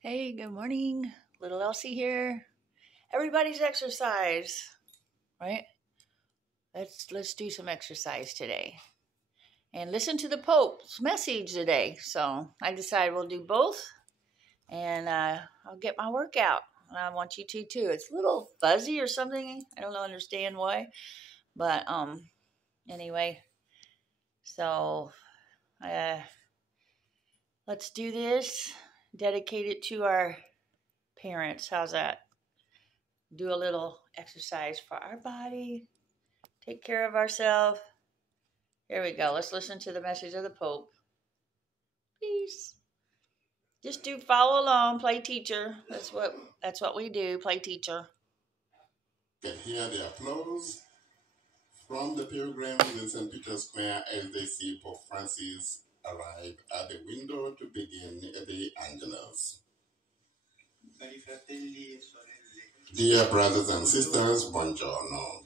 Hey, good morning. Little Elsie here. Everybody's exercise, right? Let's do some exercise today. And listen to the Pope's message today. So I decided we'll do both and I'll get my workout. And I want you to too. It's a little fuzzy or something. I don't understand why. But anyway, so uh let's do this. Dedicate it to our parents. How's that? Do a little exercise for our body, take care of ourselves. Here we go. Let's listen to the message of the Pope. Peace. Just do follow along, play teacher. That's what we do, play teacher. You can hear the applause from the pilgrims in St. Peter's Square as they see Pope Francis arrive at the window to begin the Angelus. Dear brothers and sisters, buongiorno.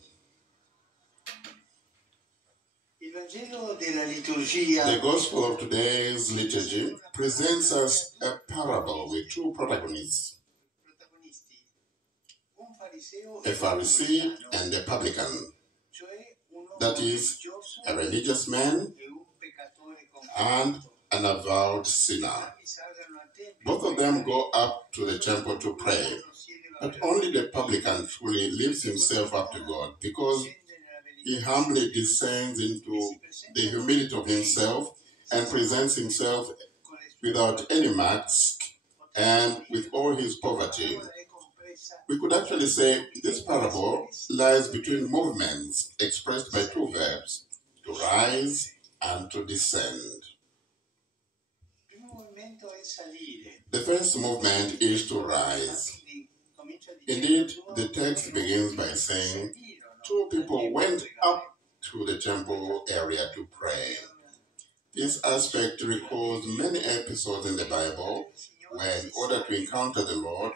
The Gospel of today's liturgy presents us a parable with two protagonists, a Pharisee and a publican, that is, a religious man and an avowed sinner. Both of them go up to the temple to pray, but only the publican truly lifts himself up to God because he humbly descends into the humility of himself and presents himself without any mask and with all his poverty. We could actually say this parable lies between movements expressed by two verbs, to rise and to descend. The first movement is to rise. Indeed, the text begins by saying, two people went up to the temple area to pray. This aspect recalls many episodes in the Bible where, in order to encounter the Lord,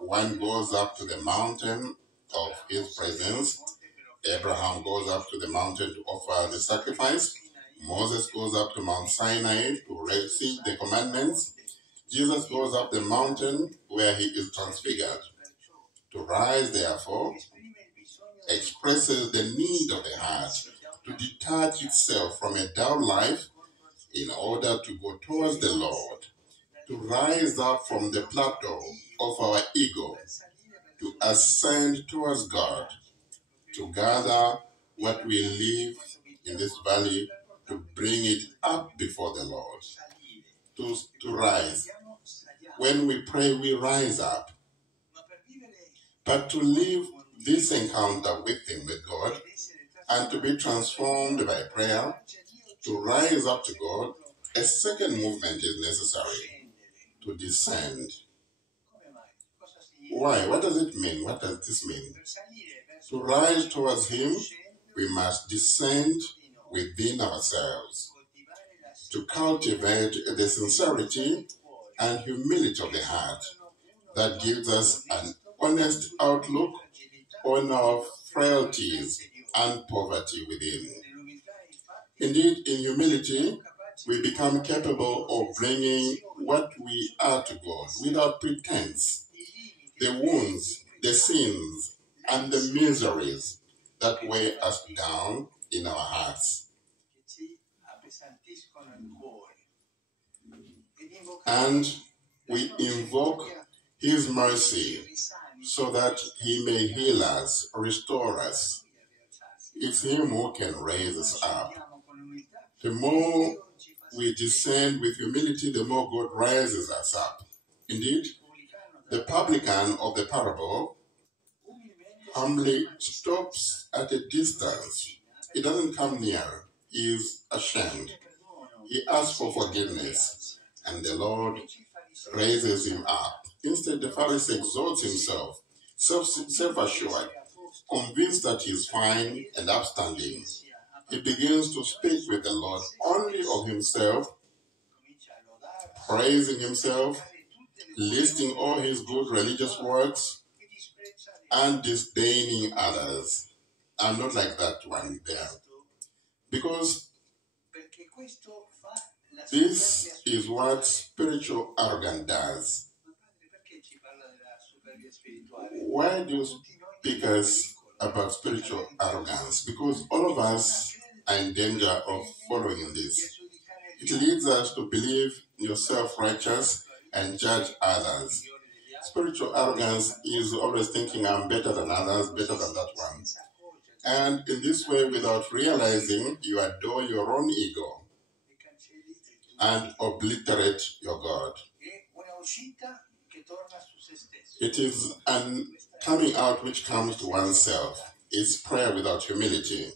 one goes up to the mountain of his presence. Abraham goes up to the mountain to offer the sacrifice. Moses goes up to Mount Sinai to receive the commandments. Jesus goes up the mountain where he is transfigured. To rise, therefore, expresses the need of the heart to detach itself from a dull life in order to go towards the Lord, to rise up from the plateau of our ego, to ascend towards God, to gather what we leave in this valley, to bring it up before the Lord, to rise. When we pray, we rise up. But to live this encounter with Him, with God, and to be transformed by prayer, to rise up to God, a second movement is necessary, to descend. Why? What does it mean? What does this mean? To rise towards Him, we must descend within ourselves, to cultivate the sincerity and humility of the heart that gives us an honest outlook on our frailties and poverty within. Indeed, in humility, we become capable of bringing what we are to God without pretense. The wounds, the sins, and the miseries that weigh us down in our hearts. And we invoke His mercy so that He may heal us, restore us. It's Him who can raise us up. The more we descend with humility, the more God raises us up. Indeed, the publican of the parable humbly stops at a distance. He doesn't come near. He is ashamed. He asks for forgiveness, and the Lord raises him up. Instead, the Pharisee exalts himself, self-assured, convinced that he is fine and upstanding. He begins to speak with the Lord only of himself, praising himself, listing all his good religious works, and disdaining others. I'm not like that one there. Because this is what spiritual arrogance does. Why do speakers about spiritual arrogance? Because all of us are in danger of following this. It leads us to believe yourself righteous and judge others. Spiritual arrogance is always thinking I'm better than others, better than that one. And in this way, without realizing, you adore your own ego and obliterate your God. It is an coming out which comes to oneself. It's prayer without humility.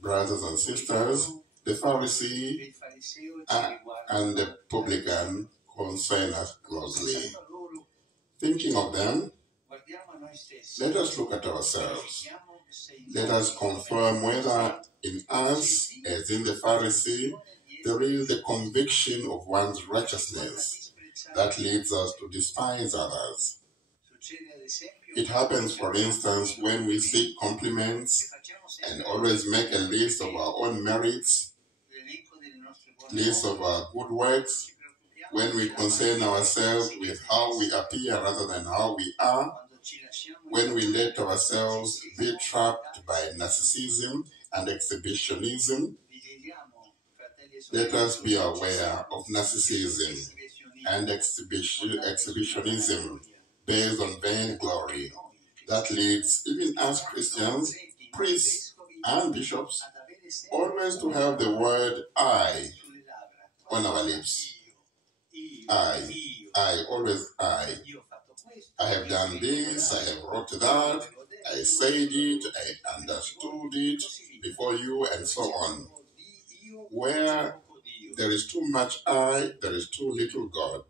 Brothers and sisters, the Pharisee and the publican concern us closely. Thinking of them, let us look at ourselves. Let us confirm whether in us, as in the Pharisee, there is the conviction of one's righteousness that leads us to despise others. It happens, for instance, when we seek compliments and always make a list of our own merits, list of our good works, when we concern ourselves with how we appear rather than how we are, when we let ourselves be trapped by narcissism and exhibitionism. Let us be aware of narcissism and exhibitionism based on vainglory that leads even us Christians, priests, and bishops always to have the word I on our lips. I, always I. I have done this, I have wrote that, I said it, I understood it before you, and so on. Where there is too much I, there is too little God.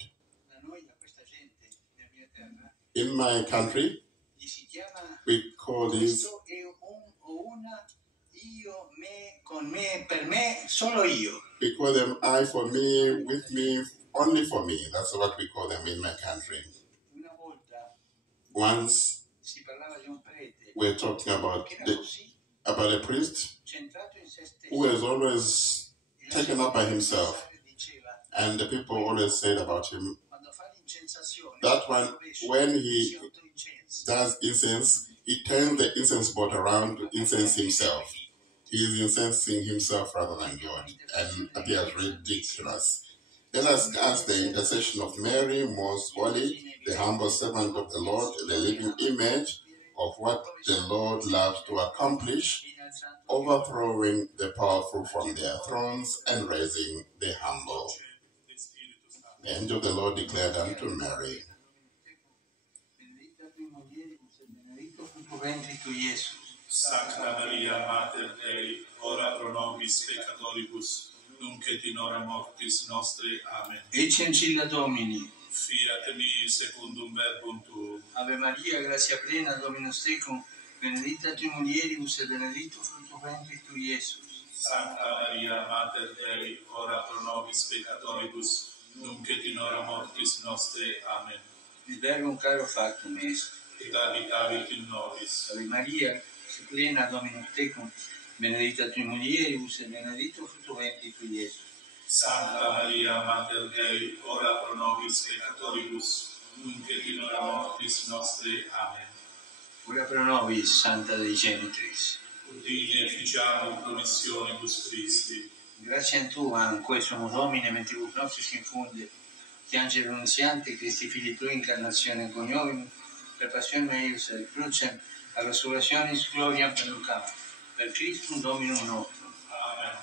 In my country, we call this we call them I for me, with me, only for me. That's what we call them in my country. Once we're talking about a priest who was always taken up by himself, and the people always said about him that when he does incense, he turns the incense pot around to incense himself. He is incensing himself rather than God, and appears ridiculous. Let us ask the intercession of Mary, most holy, the humble servant of the Lord, the living image of what the Lord loves to accomplish, overthrowing the powerful from their thrones and raising the humble. The angel of the Lord declared unto Mary, Sancta Maria, Mater Dei, ora pro nobis peccatoribus, nunc et in hora mortis nostre. Amen. Ecce ancilla Domini. Fiat mi secundum verbum tuum. Ave Maria, gratia plena, Dominus tecum, benedicta tui mulieribus et benedictus fructus ventris tui, Iesus. Sancta Maria, Mater Dei, ora pro nobis peccatoribus, nunc et in hora mortis nostre. Amen. Il verbum caro factum est. Et habitavit in nobis. Ave Maria, plena Dominus tecum, benedicta tui mulieribus et benedictus fructus ventris tui, Iesus. Sancta Maria, Mater Dei, ora pro nobis peccatoribus, nunc et in hora mortis nostre. Amen. Ora pro nobis, Santa Dei Genitrix. Udini efficiamur promissionibus Christi. Grazie a Tua, in questo Domine, mentibus nostris infunde, che angelo annunziante, Christi Fili Tui, incarnazione coniovim, per passione eius et crucem, a resurrectionis gloriam perducam, per Christum Dominum nostrum. Amen.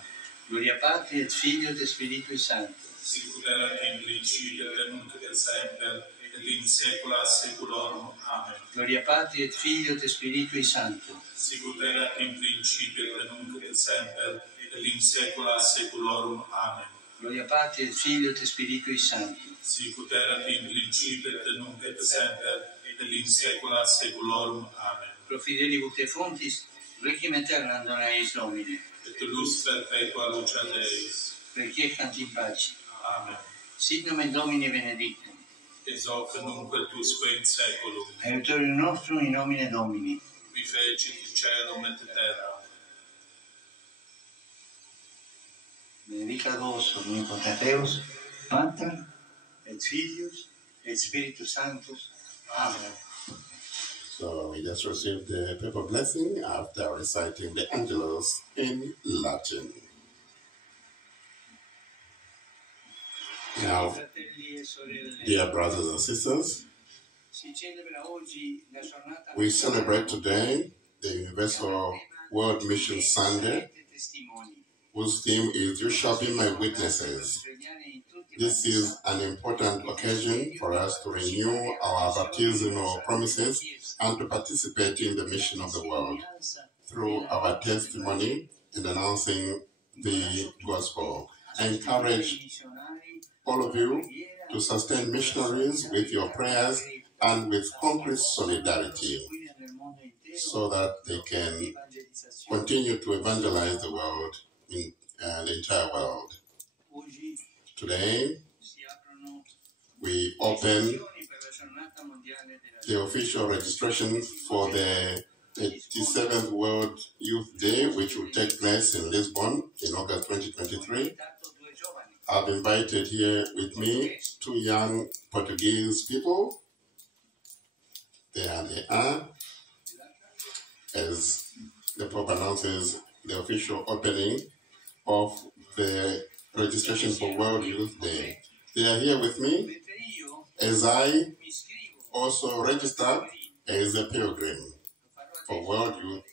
Gloria Patri et Filio et Spiritui Sancto. Sicut erat in principio et nunc et semper et in saecula saeculorum. Amen. Gloria Patri et Filio et Spiritui Sancto. Sicut erat in principio et nunc et semper et in saecula saeculorum. Amen. Gloria Patri et Filio et Spiritui Sancto. Sicut erat in principio et nunc et semper et in saecula saeculorum. Amen. Pro fidelibus te fontis, requiem aeternam dona eis Domine. Et lux perpetua lucia Deis. Requiescant in pace. Amen. Sit nomen Domini benedictum. Et hoc nunc et usque in saeculum. Aiutorium nostrum in nomine Domini. Qui fecit caelum et terra. Benedicat vos omnipotens Deus, Pater et Filius et Spiritus Sanctus. Amen. So we just received the papal blessing after reciting the Angelus in Latin. Now, dear brothers and sisters, we celebrate today the Universal World Mission Sunday, whose theme is "You shall be my witnesses." This is an important occasion for us to renew our baptismal promises and to participate in the mission of the world through our testimony in announcing the gospel. I encourage all of you to sustain missionaries with your prayers and with concrete solidarity so that they can continue to evangelize the world, in the entire world. Today, we open the official registration for the 87th World Youth Day, which will take place in Lisbon in August 2023. I've invited here with me 2 young Portuguese people. There they are, as the Pope announces the official opening of the registration for World Youth Day. They are here with me as I also register as a pilgrim for World Youth.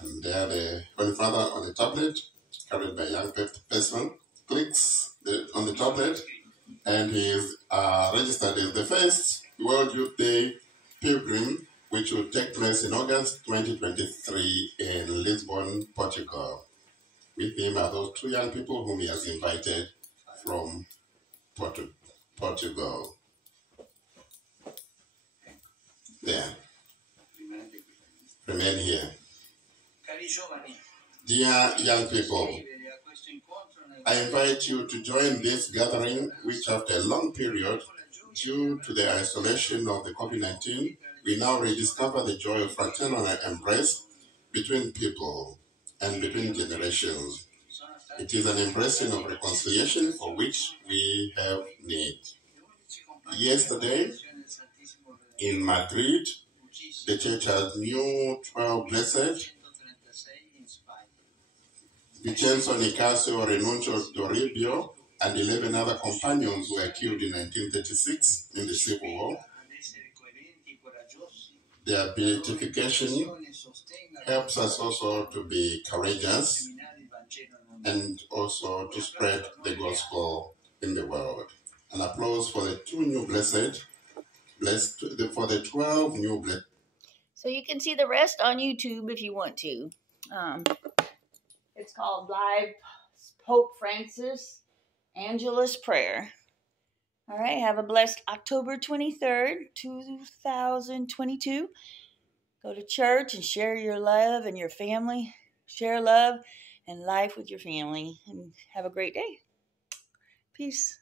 And there the Holy Father on the tablet, carried by a young person, clicks on the tablet, and he is registered as the first World Youth Day pilgrim, which will take place in August 2023 in Lisbon, Portugal. With him are those 2 young people whom he has invited from Portugal. There. Remain here. Dear young people, I invite you to join this gathering, which after a long period, due to the isolation of the COVID-19, we now rediscover the joy of fraternal embrace between people and between generations. It is an embracing of reconciliation for which we have need. Yesterday, in Madrid, the church has new 12 blessed. Vincenzo Nicasio Renuncio Toribio and 11 other companions were killed in 1936 in the Civil War. Their beatification helps us also to be courageous and also to spread the gospel in the world. An applause for the 2 new blessed, for the 12 new blessed. So you can see the rest on YouTube if you want to. It's called Live Pope Francis Angelus Prayer. All right, have a blessed October 23rd, 2022. Go to church and share your love and your family. Share love and life with your family. And have a great day. Peace.